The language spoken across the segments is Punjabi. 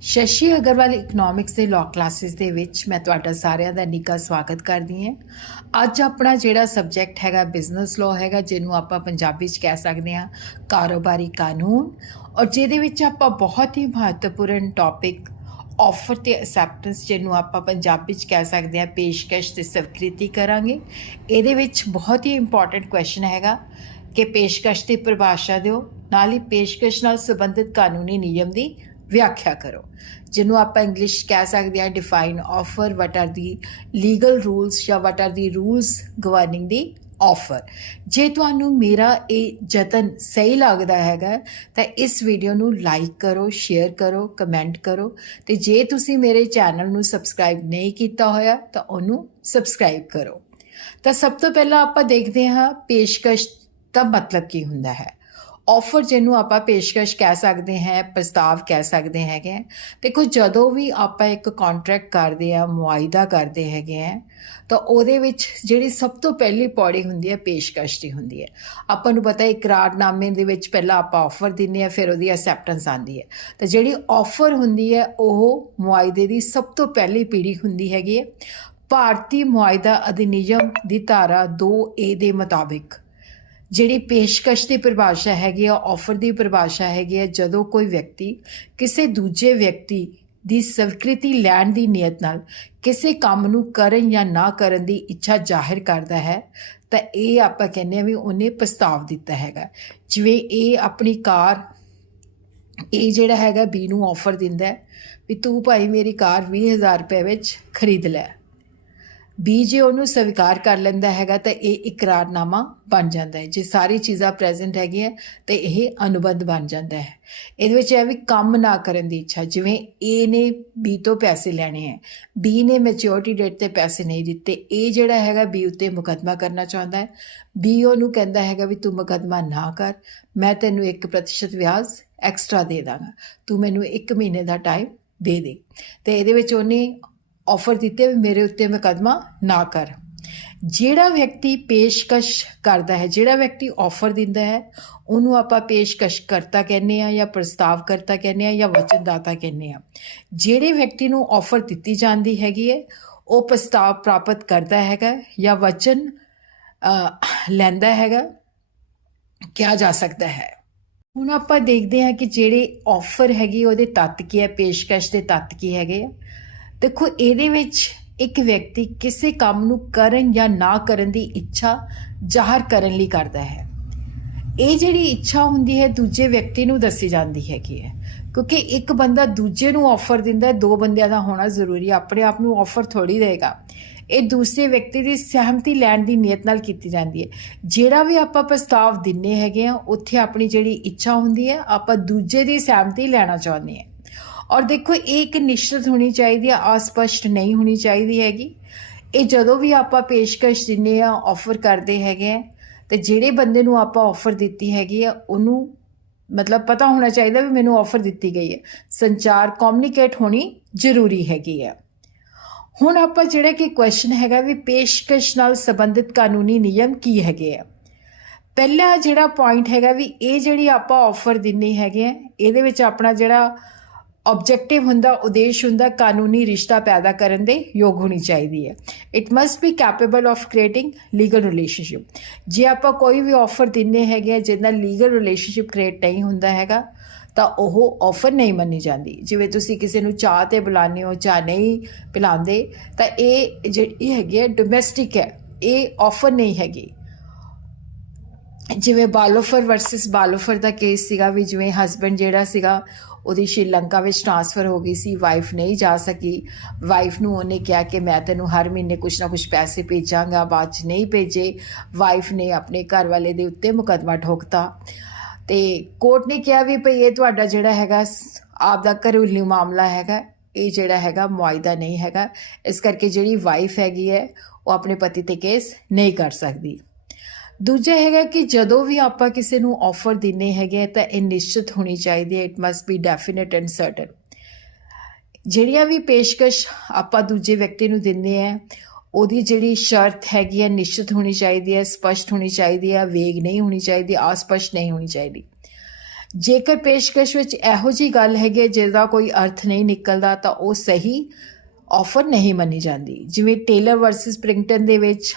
ਸ਼ਸ਼ੀ ਅਗਰਵਾਲ ਇਕਨੋਮਿਕਸ ਦੇ ਲਾਅ ਕਲਾਸਿਸ ਦੇ ਵਿੱਚ ਮੈਂ ਤੁਹਾਡਾ ਸਾਰਿਆਂ ਦਾ ਨਿੱਘਾ ਸਵਾਗਤ ਕਰਦੀ ਹਾਂ। ਅੱਜ ਆਪਣਾ ਜਿਹੜਾ ਸਬਜੈਕਟ ਹੈਗਾ ਬਿਜ਼ਨਸ ਲਾਅ ਹੈਗਾ, ਜਿਹਨੂੰ ਆਪਾਂ ਪੰਜਾਬੀ 'ਚ ਕਹਿ ਸਕਦੇ ਹਾਂ ਕਾਰੋਬਾਰੀ ਕਾਨੂੰਨ ਔਰ ਜਿਹਦੇ ਵਿੱਚ ਆਪਾਂ ਬਹੁਤ ਹੀ ਮਹੱਤਵਪੂਰਨ ਟੌਪਿਕ ਆਫਰ ਤੇ ਅਸੈਪਟੈਂਸ ਜਿਹਨੂੰ ਆਪਾਂ ਪੰਜਾਬੀ 'ਚ ਕਹਿ ਸਕਦੇ ਹਾਂ ਪੇਸ਼ਕਸ਼ ਤੇ ਸਵੀਕ੍ਰਿਤੀ ਕਰਾਂਗੇ। ਇਹਦੇ ਵਿੱਚ ਬਹੁਤ ਹੀ ਇੰਪੋਰਟੈਂਟ ਕੁਐਸਚਨ ਹੈਗਾ ਕਿ ਪੇਸ਼ਕਸ਼ ਦੀ ਪਰਿਭਾਸ਼ਾ ਦਿਓ, ਨਾਲ ਹੀ ਪੇਸ਼ਕਸ਼ ਨਾਲ ਸੰਬੰਧਿਤ ਕਾਨੂੰਨੀ ਨਿਯਮ ਦੀ ਵਿਆਖਿਆ ਕਰੋ। ਜਿਹਨੂੰ ਆਪਾਂ ਇੰਗਲਿਸ਼ ਕਹਿ ਸਕਦੇ ਹਾਂ define offer what are the legal rules ਜਾਂ what are the rules governing the offer ਜੇ ਤੁਹਾਨੂੰ ਮੇਰਾ ਇਹ ਯਤਨ ਸਹੀ ਲੱਗਦਾ ਹੈਗਾ, ਤਾਂ ਇਸ ਵੀਡੀਓ ਨੂੰ ਲਾਈਕ ਕਰੋ ਸ਼ੇਅਰ ਕਰੋ ਕਮੈਂਟ ਕਰੋ। ਤੇ ਜੇ ਤੁਸੀਂ ਮੇਰੇ ਚੈਨਲ ਨੂੰ ਸਬਸਕ੍ਰਾਈਬ ਨਹੀਂ ਕੀਤਾ ਹੋਇਆ, ਤਾਂ ਉਹਨੂੰ ਸਬਸਕ੍ਰਾਈਬ ਕਰੋ। ਤਾਂ ਸਭ ਤੋਂ ਪਹਿਲਾਂ ਆਪਾਂ ਦੇਖਦੇ ਹਾਂ ਪੇਸ਼ਕਸ਼ ਦਾ ਮਤਲਬ ਕੀ ਹੁੰਦਾ ਹੈ। ਆਫਰ ਜਿਹਨੂੰ ਆਪਾਂ ਪੇਸ਼ਕਸ਼ ਕਹਿ ਸਕਦੇ ਹਾਂ, ਪ੍ਰਸਤਾਵ ਕਹਿ ਸਕਦੇ ਹੈਗੇ ਹਾਂ। ਦੇਖੋ, ਜਦੋਂ ਵੀ ਆਪਾਂ ਇੱਕ ਕੰਟਰੈਕਟ ਕਰਦੇ ਆ ਮੁਆਇਦਾ ਕਰਦੇ ਹੈਗੇ ਆ ਤਾਂ ਉਹਦੇ ਵਿੱਚ ਜਿਹੜੀ ਸਭ ਤੋਂ ਪਹਿਲੀ ਪੌੜੀ ਹੁੰਦੀ ਹੈ, ਪੇਸ਼ਕਸ਼ ਦੀ ਹੁੰਦੀ ਹੈ। ਆਪਾਂ ਨੂੰ ਪਤਾ ਹੈ, ਇਕਰਾਰਨਾਮੇ ਦੇ ਵਿੱਚ ਪਹਿਲਾਂ ਆਪਾਂ ਆਫਰ ਦਿੰਨੇ ਆ ਫਿਰ ਉਹਦੀ ਅਸੈਪਟੈਂਸ ਆਂਦੀ ਹੈ। ਤਾਂ ਜਿਹੜੀ ਆਫਰ ਹੁੰਦੀ ਹੈ, ਉਹ ਮੁਆਇਦੇ ਦੀ ਸਭ ਤੋਂ ਪਹਿਲੀ ਪੀੜੀ ਹੁੰਦੀ ਹੈਗੀ ਹੈ। ਭਾਰਤੀ ਮੁਆਇਦਾ ਅਧਿਨਿਯਮ ਦੀ ਧਾਰਾ 2A ਦੇ ਮੁਤਾਬਿਕ। ਜਿਹੜੀ ਪੇਸ਼ਕਸ਼ ਦੀ ਪਰਿਭਾਸ਼ਾ ਹੈਗੀ ਆ ਆਫਰ ਦੀ ਪਰਿਭਾਸ਼ਾ ਹੈਗੀ ਆ, ਜਦੋਂ ਕੋਈ ਵਿਅਕਤੀ ਕਿਸੇ ਦੂਜੇ ਵਿਅਕਤੀ ਦੀ ਸਵੀਕ੍ਰਿਤੀ ਲੈਣ ਦੀ ਨੀਅਤ ਨਾਲ ਕਿਸੇ ਕੰਮ ਨੂੰ ਕਰਨ ਜਾਂ ਨਾ ਕਰਨ ਦੀ ਇੱਛਾ ਜ਼ਾਹਿਰ ਕਰਦਾ ਹੈ, ਤਾਂ ਇਹ ਆਪਾਂ ਕਹਿੰਦੇ ਆ ਵੀ ਉਹਨੇ ਪ੍ਰਸਤਾਵ ਦਿੱਤਾ ਹੈਗਾ। ਜਿਵੇਂ ਇਹ ਆਪਣੀ ਕਾਰ, ਇਹ ਜਿਹੜਾ ਹੈਗਾ ਬੀ ਨੂੰ ਆਫਰ ਦਿੰਦਾ ਵੀ ਤੂੰ ਭਾਈ ਮੇਰੀ ਕਾਰ 20000 ਰੁਪਏ ਵਿੱਚ ਖਰੀਦ ਲੈ। ਬੀ ਜੇ ਉਹਨੂੰ ਸਵੀਕਾਰ ਕਰ ਲੈਂਦਾ ਹੈਗਾ ਤਾਂ ਇਹ ਇਕਰਾਰਨਾਮਾ ਬਣ ਜਾਂਦਾ ਹੈ। ਜੇ ਸਾਰੀ ਚੀਜ਼ਾਂ ਪ੍ਰੈਜ਼ੈਂਟ ਹੈਗੀਆਂ ਤਾਂ ਇਹ ਅਨੁਬੰਧ ਬਣ ਜਾਂਦਾ ਹੈ। ਇਹਦੇ ਵਿੱਚ ਇਹ ਵੀ ਕੰਮ ਨਾ ਕਰਨ ਦੀ ਇੱਛਾ, ਜਿਵੇਂ ਏ ਨੇ ਬੀ ਤੋਂ ਪੈਸੇ ਲੈਣੇ ਹੈ ਬੀ ਨੇ ਮੈਚਿਓਰਿਟੀ ਡੇਟ ਤੇ ਪੈਸੇ ਨਹੀਂ ਦਿੱਤੇ ਏ ਜਿਹੜਾ ਹੈਗਾ ਬੀ ਉੱਤੇ ਮੁਕੱਦਮਾ ਕਰਨਾ ਚਾਹੁੰਦਾ ਹੈ। ਬੀ ਉਹਨੂੰ ਕਹਿੰਦਾ ਹੈਗਾ ਵੀ ਤੂੰ ਮੁਕੱਦਮਾ ਨਾ ਕਰ, ਮੈਂ ਤੈਨੂੰ 1% ਵਿਆਜ ਐਕਸਟਰਾ ਦੇ ਦਾਂਗਾ, ਤੂੰ ਮੈਨੂੰ 1 ਮਹੀਨੇ ਦਾ ਟਾਈਮ ਦੇ ਦੇ। ਤੇ ਇਹਦੇ ਵਿੱਚ ਉਹਨੇ ਆਫਰ ਦਿੱਤੇ ਵੀ ਮੇਰੇ ਉੱਤੇ ਮੁਕੱਦਮਾ ਨਾ ਕਰ। ਜਿਹੜਾ ਵਿਅਕਤੀ ਪੇਸ਼ਕਸ਼ ਕਰਦਾ ਹੈ, ਜਿਹੜਾ ਵਿਅਕਤੀ ਆਫਰ ਦਿੰਦਾ ਹੈ, ਉਹਨੂੰ ਆਪਾਂ ਪੇਸ਼ਕਸ਼ ਕਰਤਾ ਕਹਿੰਦੇ ਆ ਜਾਂ ਪ੍ਰਸਤਾਵ ਕਰਤਾ ਕਹਿੰਦੇ ਆ ਜਾਂ ਵਚਨਦਾਤਾ ਕਹਿੰਦੇ ਆ ਜਿਹੜੇ ਵਿਅਕਤੀ ਨੂੰ ਆਫਰ ਦਿੱਤੀ ਜਾਂਦੀ ਹੈਗੀ ਹੈ, ਉਹ ਪ੍ਰਸਤਾਵ ਪ੍ਰਾਪਤ ਕਰਦਾ ਹੈਗਾ ਜਾਂ ਵਚਨ ਲੈਂਦਾ ਹੈਗਾ, ਕਿਹਾ ਜਾ ਸਕਦਾ ਹੈ। ਹੁਣ ਆਪਾਂ ਦੇਖਦੇ ਹਾਂ ਕਿ ਜਿਹੜੇ ਆਫਰ ਹੈਗੀ, ਉਹਦੇ ਤੱਤ ਕੀ ਹੈ? ਪੇਸ਼ਕਸ਼ ਦੇ ਤੱਤ ਕੀ ਹੈਗੇ ਆ? ਦੇਖੋ, ਇਹਦੇ ਵਿੱਚ ਇੱਕ ਵਿਅਕਤੀ ਕਿਸੇ ਕੰਮ ਨੂੰ ਕਰਨ ਜਾਂ ਨਾ ਕਰਨ ਦੀ ਇੱਛਾ ਜ਼ਾਹਰ ਕਰਨ ਲਈ ਕਰਦਾ ਹੈ। ਇਹ ਜਿਹੜੀ ਇੱਛਾ ਹੁੰਦੀ ਹੈ, ਦੂਜੇ ਵਿਅਕਤੀ ਨੂੰ ਦੱਸੀ ਜਾਂਦੀ ਹੈਗੀ ਹੈ। ਕਿਉਂਕਿ ਇੱਕ ਬੰਦਾ ਦੂਜੇ ਨੂੰ ਆਫਰ ਦਿੰਦਾ ਹੈ, ਦੋ ਬੰਦਿਆਂ ਦਾ ਹੋਣਾ ਜ਼ਰੂਰੀ ਹੈ, ਆਪਣੇ ਆਪ ਨੂੰ ਆਫਰ ਥੋੜੀ ਦੇਗਾ। ਇਹ ਦੂਸਰੇ ਵਿਅਕਤੀ ਦੀ ਸਹਿਮਤੀ ਲੈਣ ਦੀ ਨੀਅਤ ਨਾਲ ਕੀਤੀ ਜਾਂਦੀ ਹੈ। ਜਿਹੜਾ ਵੀ ਆਪਾਂ ਪ੍ਰਸਤਾਵ ਦਿੰਨੇ ਹੈਗੇ ਆ, ਉੱਥੇ ਆਪਣੀ ਜਿਹੜੀ ਇੱਛਾ ਹੁੰਦੀ ਹੈ, ਆਪਾਂ ਦੂਜੇ ਦੀ ਸਹਿਮਤੀ ਲੈਣਾ ਚਾਹੁੰਦੇ ਹਾਂ। ਔਰ ਦੇਖੋ, ਇਹ ਇੱਕ ਨਿਸ਼ਚਿਤ ਹੋਣੀ ਚਾਹੀਦੀ ਹੈ ਅਸਪਸ਼ਟ ਨਹੀਂ ਹੋਣੀ ਚਾਹੀਦੀ ਹੈਗੀ। ਇਹ ਜਦੋਂ ਵੀ ਆਪਾਂ ਪੇਸ਼ਕਸ਼ ਦਿੰਨੇ ਆ ਆਫਰ ਕਰਦੇ ਹੈਗੇ ਆ, ਤੇ ਜਿਹੜੇ ਬੰਦੇ ਨੂੰ ਆਪਾਂ ਆਫਰ ਦਿੱਤੀ ਹੈਗੀ ਆ, ਉਹਨੂੰ ਮਤਲਬ ਪਤਾ ਹੋਣਾ ਚਾਹੀਦਾ ਵੀ ਮੈਨੂੰ ਆਫਰ ਦਿੱਤੀ ਗਈ ਹੈ ਸੰਚਾਰ ਕਮਿਊਨੀਕੇਟ ਹੋਣੀ ਜ਼ਰੂਰੀ ਹੈਗੀ ਆ। ਹੁਣ ਆਪਾਂ ਜਿਹੜਾ ਕਿ ਕੁਐਸਚਨ ਹੈਗਾ ਵੀ ਪੇਸ਼ਕਸ਼ ਨਾਲ ਸੰਬੰਧਿਤ ਕਾਨੂੰਨੀ ਨਿਯਮ ਕੀ ਹੈਗੇ ਆ? ਪਹਿਲਾ ਜਿਹੜਾ ਪੁਆਇੰਟ ਹੈਗਾ ਵੀ ਇਹ ਜਿਹੜੀ ਆਪਾਂ ਆਫਰ ਦਿੰਨੀ ਹੈਗੇ ਆ, ਇਹਦੇ ਵਿੱਚ ਆਪਣਾ ਜਿਹੜਾ ਆਬਜੈਕਟਿਵ ਹੁੰਦਾ, ਉਦੇਸ਼ ਹੁੰਦਾ, ਕਾਨੂੰਨੀ ਰਿਸ਼ਤਾ ਪੈਦਾ ਕਰਨ ਦੇ ਯੋਗ ਹੋਣੀ ਚਾਹੀਦੀ ਹੈ। It must be capable of creating legal relationship ਜੇ ਆਪਾਂ ਕੋਈ ਵੀ ਆਫਰ ਦਿੰਨੇ ਹੈਗੇ ਆ, ਜਿਹਦੇ ਲੀਗਲ ਰਿਲੇਸ਼ਨਸ਼ਿਪ ਕ੍ਰੀਏਟ ਨਹੀਂ ਹੁੰਦਾ ਹੈਗਾ, ਤਾਂ ਉਹ ਆਫਰ ਨਹੀਂ ਮੰਨੀ ਜਾਂਦੀ। ਜਿਵੇਂ ਤੁਸੀਂ ਕਿਸੇ ਨੂੰ ਚਾਹ ਤੇ ਬੁਲਾਉਂਦੇ ਹੋ ਚਾਹ ਨਹੀਂ ਪਿਲਾਉਂਦੇ, ਤਾਂ ਇਹ ਜਿਹੜੀ ਹੈਗੀ ਹੈ ਡੋਮੈਸਟਿਕ ਹੈ, ਇਹ ਆਫਰ ਨਹੀਂ ਹੈਗੀ। ਜਿਵੇਂ ਬਾਲੋਫਰ ਵਰਸਸ ਬਾਲੋਫਰ ਦਾ ਕੇਸ ਸੀਗਾ ਵੀ ਜਿਵੇਂ ਹਸਬੰਡ ਜਿਹੜਾ ਸੀਗਾ, ਉਹਦੀ ਸ਼੍ਰੀਲੰਕਾ ਵਿੱਚ ਟ੍ਰਾਂਸਫਰ ਹੋ ਗਈ ਸੀ ਵਾਈਫ ਨਹੀਂ ਜਾ ਸਕੀ। ਵਾਈਫ ਨੂੰ ਉਹਨੇ ਕਿਹਾ ਕਿ ਮੈਂ ਤੈਨੂੰ ਹਰ ਮਹੀਨੇ ਕੁਛ ਨਾ ਕੁਛ ਪੈਸੇ ਭੇਜਾਂਗਾ, ਬਾਅਦ ਚ ਨਹੀਂ ਭੇਜੇ। ਵਾਈਫ ਨੇ ਆਪਣੇ ਘਰ ਵਾਲੇ ਦੇ ਉੱਤੇ ਮੁਕੱਦਮਾ ਠੋਕਤਾ। ਤੇ ਕੋਰਟ ਨੇ ਕਿਹਾ ਵੀ ਭਈ ਇਹ ਤੁਹਾਡਾ ਜਿਹੜਾ ਹੈਗਾ ਸ- ਆਪ ਦਾ ਘਰੇਲੂ ਮਾਮਲਾ ਹੈਗਾ, ਇਹ ਜਿਹੜਾ ਹੈਗਾ ਮੁਆਇਦਾ ਨਹੀਂ ਹੈਗਾ। ਇਸ ਕਰਕੇ ਜਿਹੜੀ ਵਾਈਫ ਹੈਗੀ ਹੈ, ਉਹ ਆਪਣੇ ਪਤੀ ਤੇ ਕੇਸ ਨਹੀਂ ਕਰ ਸਕਦੀ। ਦੂਜਾ ਹੈਗਾ ਕਿ ਜਦੋਂ ਵੀ ਆਪਾਂ ਕਿਸੇ ਨੂੰ ਆਫਰ ਦਿੰਨੇ ਹੈਗੇ ਆ, ਤਾਂ ਇਹ ਨਿਸ਼ਚਿਤ ਹੋਣੀ ਚਾਹੀਦੀ ਹੈ। It must be definite and certain ਜਿਹੜੀਆਂ ਵੀ ਪੇਸ਼ਕਸ਼ ਆਪਾਂ ਦੂਜੇ ਵਿਅਕਤੀ ਨੂੰ ਦਿੰਦੇ ਆ, ਉਹਦੀ ਜਿਹੜੀ ਸ਼ਰਤ ਹੈਗੀ ਹੈ ਨਿਸ਼ਚਿਤ ਹੋਣੀ ਚਾਹੀਦੀ ਹੈ, ਸਪਸ਼ਟ ਹੋਣੀ ਚਾਹੀਦੀ ਹੈ, ਵੇਗ ਨਹੀਂ ਹੋਣੀ ਚਾਹੀਦੀ ਆਸਪਸ਼ਟ ਨਹੀਂ ਹੋਣੀ ਚਾਹੀਦੀ। ਜੇਕਰ ਪੇਸ਼ਕਸ਼ ਵਿੱਚ ਇਹੋ ਜੀ ਗੱਲ ਹੈਗੀ ਹੈ ਜਿਹਦਾ ਕੋਈ ਅਰਥ ਨਹੀਂ ਨਿਕਲਦਾ, ਤਾਂ ਉਹ ਸਹੀ ਆਫਰ ਨਹੀਂ ਮੰਨੀ ਜਾਂਦੀ। ਜਿਵੇਂ ਟੇਲਰ ਵਰਸਸ ਪ੍ਰਿੰਗਟਨ ਦੇ ਵਿੱਚ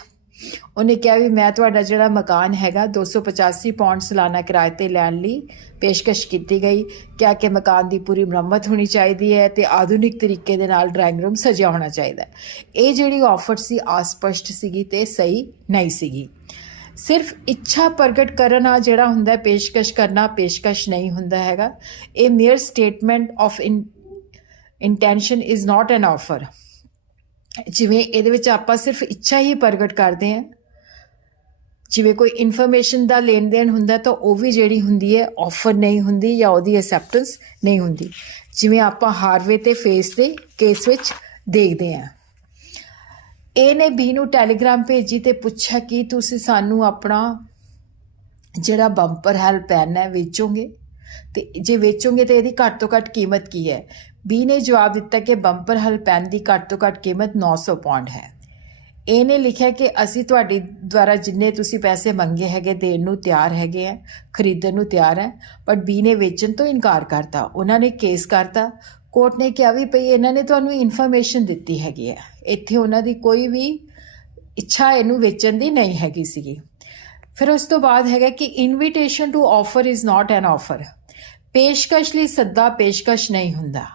ਉਹਨੇ ਕਿਹਾ ਵੀ ਮੈਂ ਤੁਹਾਡਾ ਜਿਹੜਾ ਮਕਾਨ ਹੈਗਾ 285 ਪਾਉਂਡ ਸਾਲਾਨਾ ਕਿਰਾਏ ਤੇ ਲੈਣ ਲਈ ਪੇਸ਼ਕਸ਼ ਕੀਤੀ ਗਈ। ਕਿਹਾ ਕਿ ਮਕਾਨ ਦੀ ਪੂਰੀ ਮੁਰੰਮਤ ਹੋਣੀ ਚਾਹੀਦੀ ਹੈ ਤੇ ਆਧੁਨਿਕ ਤਰੀਕੇ ਦੇ ਨਾਲ ਡਰਾਇੰਗ ਰੂਮ ਸਜਿਆ ਹੋਣਾ ਚਾਹੀਦਾ ਇਹ ਜਿਹੜੀ ਆਫਰ ਸੀ, ਆਸਪਸ਼ਟ ਸੀਗੀ ਤੇ ਸਹੀ ਨਹੀਂ ਸੀਗੀ। ਸਿਰਫ ਇੱਛਾ ਪ੍ਰਗਟ ਕਰਨਾ ਜਿਹੜਾ ਹੁੰਦਾ ਪੇਸ਼ਕਸ਼ ਕਰਨਾ ਪੇਸ਼ਕਸ਼ ਨਹੀਂ ਹੁੰਦਾ ਹੈਗਾ। ਇਹ mere statement of intention is not an offer ਜਿਵੇਂ ਇਹਦੇ ਵਿੱਚ ਆਪਾਂ ਸਿਰਫ ਇੱਛਾ ਹੀ ਪ੍ਰਗਟ ਕਰਦੇ ਹਾਂ। ਜਿਵੇਂ ਕੋਈ ਇਨਫੋਰਮੇਸ਼ਨ ਦਾ ਲੈਣ ਦੇਣ ਹੁੰਦਾ ਤਾਂ ਉਹ ਵੀ ਜਿਹੜੀ ਹੁੰਦੀ ਹੈ ਆਫਰ ਨਹੀਂ ਹੁੰਦੀ ਜਾਂ ਉਹਦੀ ਐਕਸੈਪਟੈਂਸ ਨਹੀਂ ਹੁੰਦੀ। ਜਿਵੇਂ ਆਪਾਂ ਹਾਰਵੇ ਤੇ ਫੇਸ ਦੇ ਕੇਸ ਵਿੱਚ ਦੇਖਦੇ ਹਾਂ। ਏ ਨੇ ਬੀ ਨੂੰ ਟੈਲੀਗ੍ਰਾਮ ਭੇਜੀ ਤੇ ਪੁੱਛਿਆ ਕਿ ਤੁਸੀਂ ਸਾਨੂੰ ਆਪਣਾ ਜਿਹੜਾ ਬੰਪਰ ਹੈਲਪ ਪੈਨ ਹੈ ਵੇਚੋਗੇ? ਤੇ ਜੇ ਵੇਚੋਗੇ ਤੇ ਇਹਦੀ ਘੱਟ ਤੋਂ ਘੱਟ ਕੀਮਤ ਕੀ ਹੈ? ਬੀ ਨੇ ਜਵਾਬ ਦਿੱਤਾ ਕਿ ਬੰਪਰ ਹੈਲਪ ਪੈਨ ਦੀ ਘੱਟ ਤੋਂ ਘੱਟ ਕੀਮਤ 900 ਪਾਉਂਡ ਹੈ। ਇਹ ਨੇ ਲਿਖਿਆ ਕਿ ਅਸੀਂ ਤੁਹਾਡੇ ਦੁਆਰਾ ਜਿੰਨੇ ਤੁਸੀਂ ਪੈਸੇ ਮੰਗੇ ਹੈਗੇ, ਦੇਣ ਨੂੰ ਤਿਆਰ ਹੈਗੇ ਆ, ਖਰੀਦਣ ਨੂੰ ਤਿਆਰ ਹੈ ਪਰ ਬੀ ਨੇ ਵੇਚਣ ਤੋਂ ਇਨਕਾਰ ਕਰਤਾ। ਉਹਨਾਂ ਨੇ ਕੇਸ ਕਰਤਾ। ਕੋਰਟ ਨੇ ਕਿਹਾ ਵੀ ਭਈ ਇਹਨਾਂ ਨੇ ਤੁਹਾਨੂੰ ਇਨਫੋਰਮੇਸ਼ਨ ਦਿੱਤੀ ਹੈਗੀ ਹੈ ਇੱਥੇ ਉਹਨਾਂ ਦੀ ਕੋਈ ਵੀ ਇੱਛਾ ਇਹਨੂੰ ਵੇਚਣ ਦੀ ਨਹੀਂ ਹੈਗੀ ਸੀਗੀ। ਫਿਰ ਉਸ ਤੋਂ ਬਾਅਦ ਹੈਗਾ ਕਿ invitation to offer is not an offer ਪੇਸ਼ਕਸ਼ ਲਈ ਸੱਦਾ ਪੇਸ਼ਕਸ਼ ਨਹੀਂ ਹੁੰਦਾ।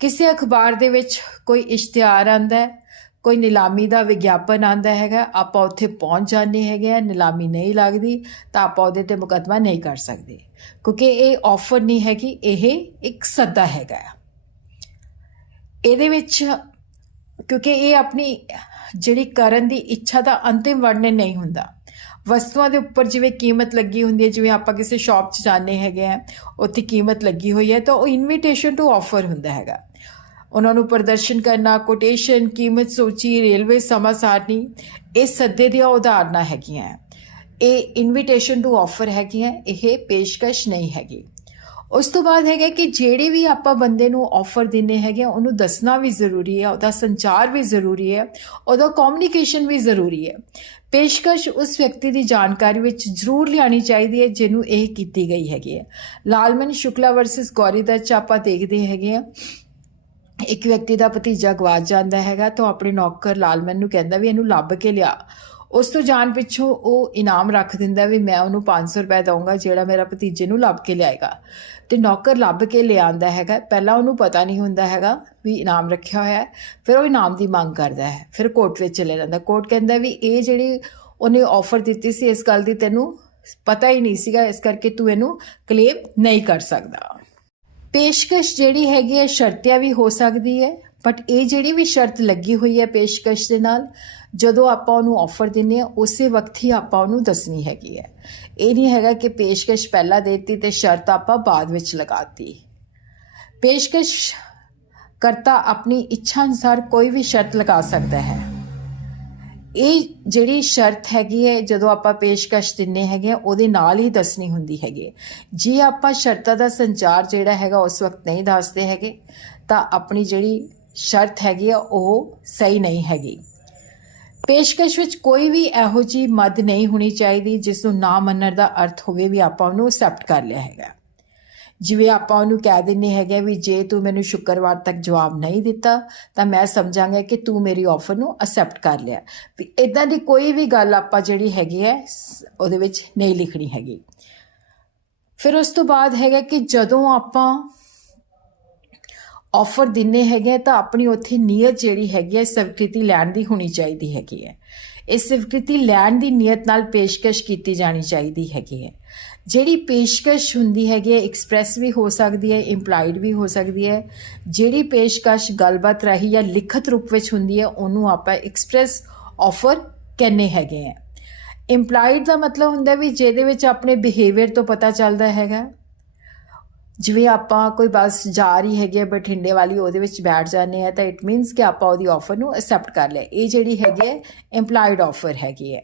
ਕਿਸੇ ਅਖਬਾਰ ਦੇ ਵਿੱਚ ਕੋਈ ਇਸ਼ਤਿਹਾਰ ਆਂਦਾ ਹੈ, ਕੋਈ ਨਿਲਾਮੀ ਦਾ ਵਿਗਿਆਪਨ ਆਂਦਾ ਹੈਗਾ, ਆਪਾਂ ਉੱਥੇ ਪਹੁੰਚ ਜਾਂਦੇ ਹੈਗੇ ਆ ਨਿਲਾਮੀ ਨਹੀਂ ਲੱਗਦੀ, ਤਾਂ ਆਪਾਂ ਉਹਦੇ ਤੇ ਮੁਕੱਦਮਾ ਨਹੀਂ ਕਰ ਸਕਦੇ। ਕਿਉਂਕਿ ਇਹ ਆਫਰ ਨਹੀਂ ਹੈਗੀ, ਇਹ ਇੱਕ ਸੱਦਾ ਹੈਗਾ ਇਹਦੇ ਵਿੱਚ ਕਿਉਂਕਿ ਇਹ ਆਪਣੀ ਜਿਹੜੀ ਕਰਨ ਦੀ ਇੱਛਾ ਦਾ ਅੰਤਿਮ ਵਰਣਨ ਨਹੀਂ ਹੁੰਦਾ। ਵਸਤੂਆਂ ਦੇ ਉੱਪਰ ਜਿਵੇਂ ਕੀਮਤ ਲੱਗੀ ਹੁੰਦੀ ਹੈ, ਜਿਵੇਂ ਆਪਾਂ ਕਿਸੇ ਸ਼ਾਪ 'ਚ ਜਾਂਦੇ ਹੈਗੇ ਆ ਉੱਥੇ ਕੀਮਤ ਲੱਗੀ ਹੋਈ ਹੈ, ਤਾਂ ਉਹ ਇਨਵੀਟੇਸ਼ਨ ਟੂ ਆਫਰ ਹੁੰਦਾ ਹੈਗਾ। ਉਹਨਾਂ ਨੂੰ ਪ੍ਰਦਰਸ਼ਨ ਕਰਨਾ ਕੋਟੇਸ਼ਨ ਕੀਮਤ ਸੂਚੀ ਰੇਲਵੇ ਸਮਾਂ ਸਾਰਣੀ ਇਹ ਸੱਦੇ ਦੀਆਂ ਉਦਾਹਰਨਾਂ ਹੈਗੀਆਂ। ਇਹ ਇਨਵੀਟੇਸ਼ਨ ਟੂ ਆਫਰ ਹੈਗੀਆਂ, ਇਹ ਪੇਸ਼ਕਸ਼ ਨਹੀਂ ਹੈਗੀ। ਉਸ ਤੋਂ ਬਾਅਦ ਹੈਗਾ ਕਿ ਜਿਹੜੇ ਵੀ ਆਪਾਂ ਬੰਦੇ ਨੂੰ ਆਫਰ ਦਿੰਨੇ ਹੈਗੇ ਆ, ਉਹਨੂੰ ਦੱਸਣਾ ਵੀ ਜ਼ਰੂਰੀ ਹੈ ਉਹਦਾ ਸੰਚਾਰ ਵੀ ਜ਼ਰੂਰੀ ਹੈ ਉਹਦਾ ਕਮਿਊਨੀਕੇਸ਼ਨ ਵੀ ਜ਼ਰੂਰੀ ਹੈ। ਪੇਸ਼ਕਸ਼ ਉਸ ਵਿਅਕਤੀ ਦੀ ਜਾਣਕਾਰੀ ਵਿੱਚ ਜ਼ਰੂਰ ਲਿਆਣੀ ਚਾਹੀਦੀ ਹੈ ਜਿਹਨੂੰ ਇਹ ਕੀਤੀ ਗਈ ਹੈਗੀ ਹੈ। ਲਾਲਮਨ ਸ਼ੁਕਲਾ ਵਰਸਸ ਗੌਰੀ ਦਾ ਆਪਾਂ ਦੇਖਦੇ ਹੈਗੇ ਆ ਇੱਕ ਵਿਅਕਤੀ ਦਾ ਭਤੀਜਾ ਗਵਾਚ ਜਾਂਦਾ ਹੈਗਾ ਤਾਂ ਆਪਣੇ ਨੌਕਰ ਲਾਲਮਨ ਨੂੰ ਕਹਿੰਦਾ ਵੀ ਇਹਨੂੰ ਲੱਭ ਕੇ ਲਿਆ। ਉਸ ਤੋਂ ਜਾਣ ਪਿੱਛੋਂ ਉਹ ਇਨਾਮ ਰੱਖ ਦਿੰਦਾ ਵੀ ਮੈਂ ਉਹਨੂੰ 500 ਰੁਪਏ ਦਊਂਗਾ, ਜਿਹੜਾ ਮੇਰਾ ਭਤੀਜੇ ਨੂੰ ਲੱਭ ਕੇ ਲਿਆਏਗਾ। ਤੇ ਨੌਕਰ ਲੱਭ ਕੇ ਲਿਆਉਂਦਾ ਹੈਗਾ। ਪਹਿਲਾਂ ਉਹਨੂੰ ਪਤਾ ਨਹੀਂ ਹੁੰਦਾ ਹੈਗਾ ਵੀ ਇਨਾਮ ਰੱਖਿਆ ਹੋਇਆ ਹੈ, ਫਿਰ ਉਹ ਇਨਾਮ ਦੀ ਮੰਗ ਕਰਦਾ ਹੈ, ਫਿਰ ਕੋਰਟ ਵਿੱਚ ਚਲੇ ਜਾਂਦਾ। ਕੋਰਟ ਕਹਿੰਦਾ ਵੀ ਇਹ ਜਿਹੜੀ ਉਹਨੇ ਆਫਰ ਦਿੱਤੀ ਸੀ ਇਸ ਗੱਲ ਦੀ ਤੈਨੂੰ ਪਤਾ ਹੀ ਨਹੀਂ ਸੀਗਾ, ਇਸ ਕਰਕੇ ਤੂੰ ਇਹਨੂੰ ਕਲੇਮ ਨਹੀਂ ਕਰ ਸਕਦਾ। ਪੇਸ਼ਕਸ਼ ਜਿਹੜੀ ਹੈਗੀ ਹੈ, ਸ਼ਰਤੀਆ ਵੀ ਹੋ ਸਕਦੀ ਹੈ। ਬਟ ਇਹ ਜਿਹੜੀ ਵੀ ਸ਼ਰਤ ਲੱਗੀ ਹੋਈ ਹੈ ਪੇਸ਼ਕਸ਼ ਦੇ ਨਾਲ ਜਦੋਂ ਆਪਾਂ ਉਹਨੂੰ ਆਫਰ ਦਿੰਨੇ ਆ ਉਸੇ ਵਕਤ ਹੀ ਆਪਾਂ ਉਹਨੂੰ ਦੱਸਣੀ ਹੈਗੀ ਹੈ। ਇਹ ਨਹੀਂ ਹੈਗਾ ਕਿ ਪੇਸ਼ਕਸ਼ ਪਹਿਲਾਂ ਦੇਤੀ ਤੇ ਸ਼ਰਤ ਆਪਾਂ ਬਾਅਦ ਵਿੱਚ ਲਗਾਤੀ। ਪੇਸ਼ਕਸ਼ ਕਰਤਾ ਆਪਣੀ ਇੱਛਾ ਅਨੁਸਾਰ ਕੋਈ ਵੀ ਸ਼ਰਤ ਲਗਾ ਸਕਦਾ ਹੈ। ਇਹ ਜਿਹੜੀ ਸ਼ਰਤ ਹੈਗੀ ਹੈ ਜਦੋਂ ਆਪਾਂ ਪੇਸ਼ਕਸ਼ ਦਿੰਨੇ ਹੈਗੇ ਆ, ਉਹਦੇ ਨਾਲ ਹੀ ਦੱਸਣੀ ਹੁੰਦੀ ਹੈਗੀ ਹੈ। ਜੇ ਆਪਾਂ ਸ਼ਰਤਾਂ ਦਾ ਸੰਚਾਰ ਜਿਹੜਾ ਹੈਗਾ ਉਸ ਵਕਤ ਨਹੀਂ ਦੱਸਦੇ ਹੈਗੇ ਤਾਂ ਆਪਣੀ ਜਿਹੜੀ ਸ਼ਰਤ ਹੈਗੀ ਆ, ਉਹ ਸਹੀ ਨਹੀਂ ਹੈਗੀ। ਪੇਸ਼ਕਸ਼ ਵਿੱਚ ਕੋਈ ਵੀ ਇਹੋ ਜੀ ਮਦ ਨਹੀਂ ਹੋਣੀ ਚਾਹੀਦੀ, ਜਿਸ ਨੂੰ ਨਾ ਮੰਨਣ ਦਾ ਅਰਥ ਹੋਵੇ ਵੀ ਆਪਾਂ ਉਹਨੂੰ ਅਸੈਪਟ ਕਰ ਲਿਆ ਹੈਗਾ। ਜਿਵੇਂ ਆਪਾਂ ਉਹਨੂੰ ਕਹਿ ਦਿੰਨੇ ਹੈਗੇ ਵੀ ਜੇ ਤੂੰ ਮੈਨੂੰ ਸ਼ੁੱਕਰਵਾਰ ਤੱਕ ਜਵਾਬ ਨਹੀਂ ਦਿੱਤਾ, ਤਾਂ ਮੈਂ ਸਮਝਾਂਗਾ ਕਿ ਤੂੰ ਮੇਰੀ ਆਫਰ ਨੂੰ ਅਸੈਪਟ ਕਰ ਲਿਆ। ਵੀ ਇਦਾਂ ਦੀ ਕੋਈ ਵੀ ਗੱਲ ਆਪਾਂ ਜਿਹੜੀ ਹੈਗੀ ਹੈ ਸ- ਉਹਦੇ ਵਿੱਚ ਨਹੀਂ ਲਿਖਣੀ ਹੈਗੀ। ਫਿਰ ਉਸ ਤੋਂ ਬਾਅਦ ਹੈਗਾ ਕਿ ਜਦੋਂ ਆਪਾਂ ਆਫਰ ਦਿੰਨੇ ਹੈਗੇ ਆ, ਤਾਂ ਆਪਣੀ ਉੱਥੇ ਨੀਅਤ ਜਿਹੜੀ ਹੈਗੀ ਹੈ ਸਵੀਕ੍ਰਿਤੀ ਲੈਣ ਦੀ ਹੋਣੀ ਚਾਹੀਦੀ ਹੈਗੀ ਹੈ। ਇਹ ਸਵੀਕ੍ਰਿਤੀ ਲੈਣ ਦੀ ਨੀਅਤ ਨਾਲ ਪੇਸ਼ਕਸ਼ ਕੀਤੀ ਜਾਣੀ ਚਾਹੀਦੀ ਹੈਗੀ ਹੈ। ਜਿਹੜੀ ਪੇਸ਼ਕਸ਼ ਹੁੰਦੀ ਹੈਗੀ ਹੈ ਐਕਸਪ੍ਰੈਸ ਵੀ ਹੋ ਸਕਦੀ ਹੈ ਇੰਪਲਾਈਡ ਵੀ ਹੋ ਸਕਦੀ ਹੈ। ਜਿਹੜੀ ਪੇਸ਼ਕਸ਼ ਗੱਲਬਾਤ ਰਾਹੀਂ ਜਾਂ ਲਿਖਤ ਰੂਪ ਵਿੱਚ ਹੁੰਦੀ ਹੈ, ਉਹਨੂੰ ਆਪਾਂ ਐਕਸਪ੍ਰੈਸ ਆਫਰ ਕਹਿੰਦੇ ਹੈਗੇ ਆ। ਇੰਪਲਾਈਡ ਦਾ ਮਤਲਬ ਹੁੰਦਾ ਵੀ ਜਿਹਦੇ ਵਿੱਚ ਆਪਣੇ ਬਿਹੇਵੀਅਰ ਤੋਂ ਪਤਾ ਚੱਲਦਾ ਹੈਗਾ। ਜਿਵੇਂ ਆਪਾਂ ਕੋਈ ਬੱਸ ਜਾ ਰਹੀ ਹੈਗੀ ਹੈ ਬਠਿੰਡੇ ਵਾਲੀ, ਉਹਦੇ ਵਿੱਚ ਬੈਠ ਜਾਂਦੇ ਆ ਤਾਂ ਇਟ ਮੀਨਸ ਕਿ ਆਪਾਂ ਉਹਦੀ ਆਫਰ ਨੂੰ ਅਸੈਪਟ ਕਰ ਲਿਆ। ਇਹ ਜਿਹੜੀ ਹੈਗੀ ਹੈ ਇੰਪਲਾਈਡ ਆਫਰ ਹੈਗੀ ਹੈ।